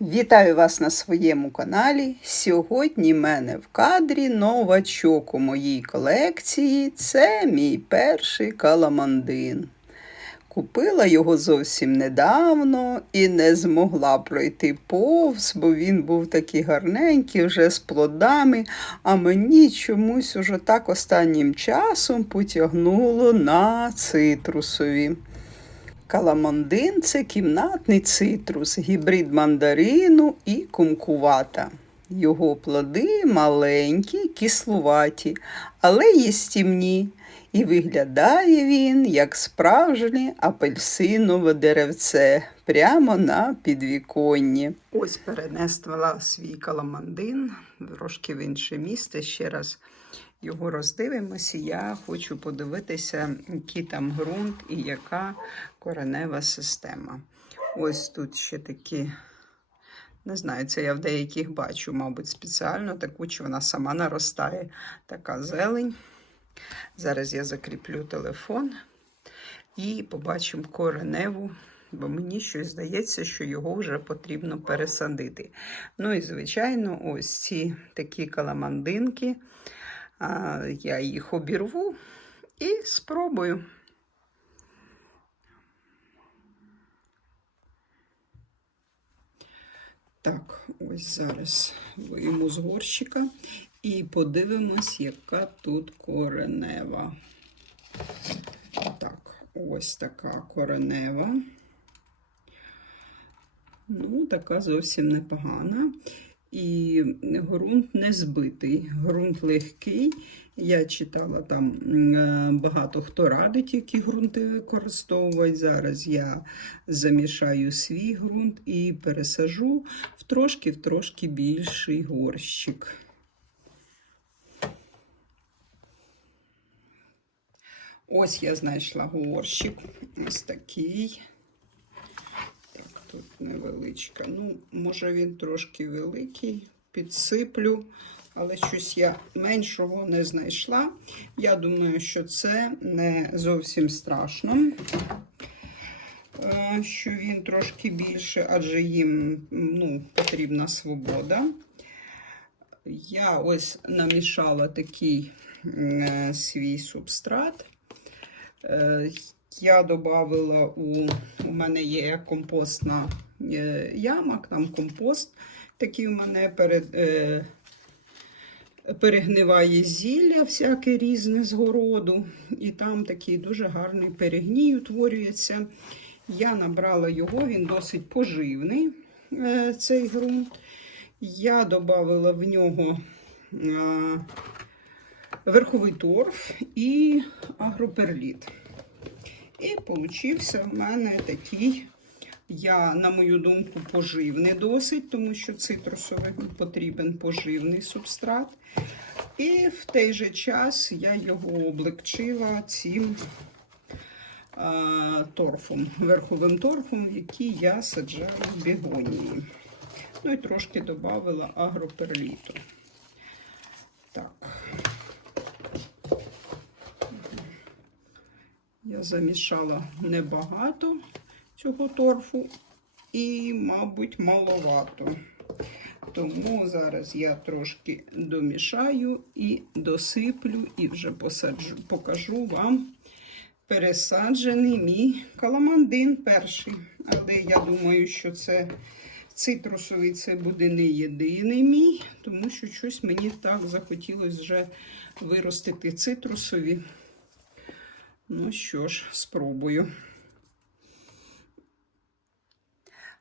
Вітаю вас на своєму каналі. Сьогодні в мене в кадрі новачок у моїй колекції. Це мій перший каламандин. Купила його зовсім недавно і не змогла пройти повз, бо він був такий гарненький, вже з плодами, а мені чомусь уже так останнім часом потягнуло на цитрусові. Каламандин це кімнатний цитрус, гібрид мандарину і кумкувата. Його плоди маленькі, кислуваті, але їстівні. І виглядає він як справжнє апельсинове деревце прямо на підвіконні. Ось перенесла свій каламандин трошки в інше місце. Ще раз його роздивимося. Я хочу подивитися, який там ґрунт і яка коренева система. Ось тут ще такі, не знаю, це я в деяких бачу, мабуть, спеціально таку, чи вона сама наростає, така зелень. Зараз я закріплю телефон і побачимо кореневу, бо мені щось здається, що його вже потрібно пересадити. Ну і, звичайно, ось ці такі каламандинки. А, Я їх обірву і спробую. Так, ось зараз вийму з горщика і подивимось, яка тут коренева. Так, ось така коренева. Ну, така зовсім непогана. І ґрунт не збитий, ґрунт легкий. Я читала там е, багато хто радить, які ґрунти використовувати. Зараз я замішаю свій ґрунт і пересажу в трошки в трошки більший горщик. Ось я знайшла горщик. Ось такий. Тут невеличка. Ну, може він трошки великий, підсиплю, але щось я меншого не знайшла. Я думаю, що це не зовсім страшно, е, що він трошки більше, адже їм ну, потрібна свобода. Я ось намішала такий е, свій субстрат. Я додавала у, у мене є компостна е, яма, там компост такий у мене перед, е, перегниває зілля всяке різне з городу. І там такий дуже гарний перегній утворюється. Я набрала його, він досить поживний, е, цей ґрунт. Я додавала в нього е, верховий торф і агроперліт. І получився в мене такий, я, на мою думку, поживний досить, тому що цитрусовий потрібен поживний субстрат. І в той же час я його облегчила цим а, торфом, верховим торфом, який я саджаю в бігонії. Ну і трошки додала агроперліту. Так. Я замішала небагато цього торфу і, мабуть, маловато. Тому зараз я трошки домішаю і досиплю, і вже посаджу, покажу вам пересаджений мій каламандин перший. Але я думаю, що це цитрусовий це буде не єдиний мій, тому що щось мені так захотілося вже виростити цитрусові. Ну що ж, спробую.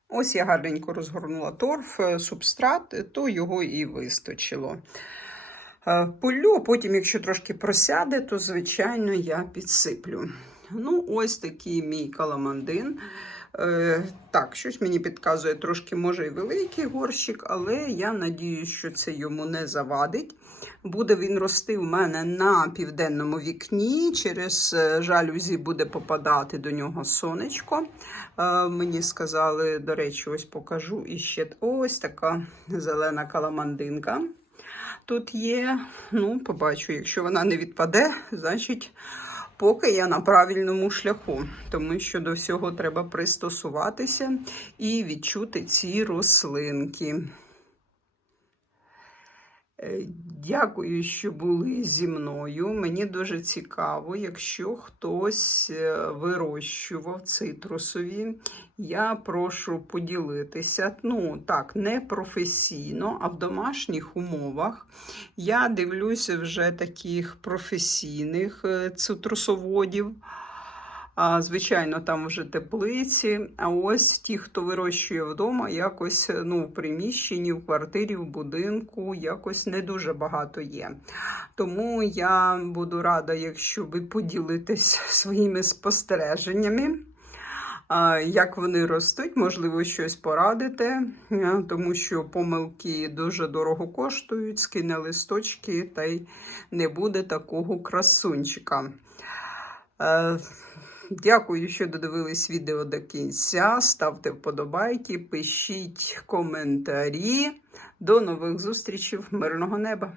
Ось я гарненько розгорнула торф, е, субстрат, то його і вистачило. Е, Полю, а потім, якщо трошки просяде, то, звичайно, я підсиплю. Ну, ось такий мій каламандин. Е, Так, щось мені підказує, трошки може і великий горщик, але я надіюсь, що це йому не завадить. Буде він рости в мене на південному вікні. Через е, жалюзі буде попадати до нього сонечко. Е, Мені сказали, до речі, ось покажу і ще ось така зелена каламандинка. Тут є, ну, побачу, якщо вона не відпаде, значить поки я на правильному шляху, тому що до всього треба пристосуватися і відчути ці рослинки. Е, Дякую, що були зі мною. Мені дуже цікаво, якщо хтось е, вирощував цитрусові, я прошу поділитися. Ну, так, не професійно, а в домашніх умовах. Я дивлюся вже таких професійних е, цитрусоводів. Звичайно, там вже теплиці. А ось ті, хто вирощує вдома, якось ну, в приміщенні, в квартирі, в будинку, якось не дуже багато є. Тому я буду рада, якщо ви поділитесь своїми спостереженнями. Як вони ростуть, можливо, щось порадите, е, тому що помилки дуже дорого коштують, скине листочки, та й не буде такого красунчика. Дякую, що додивились відео до кінця. Ставте вподобайки, пишіть коментарі. До нових зустрічей, мирного неба!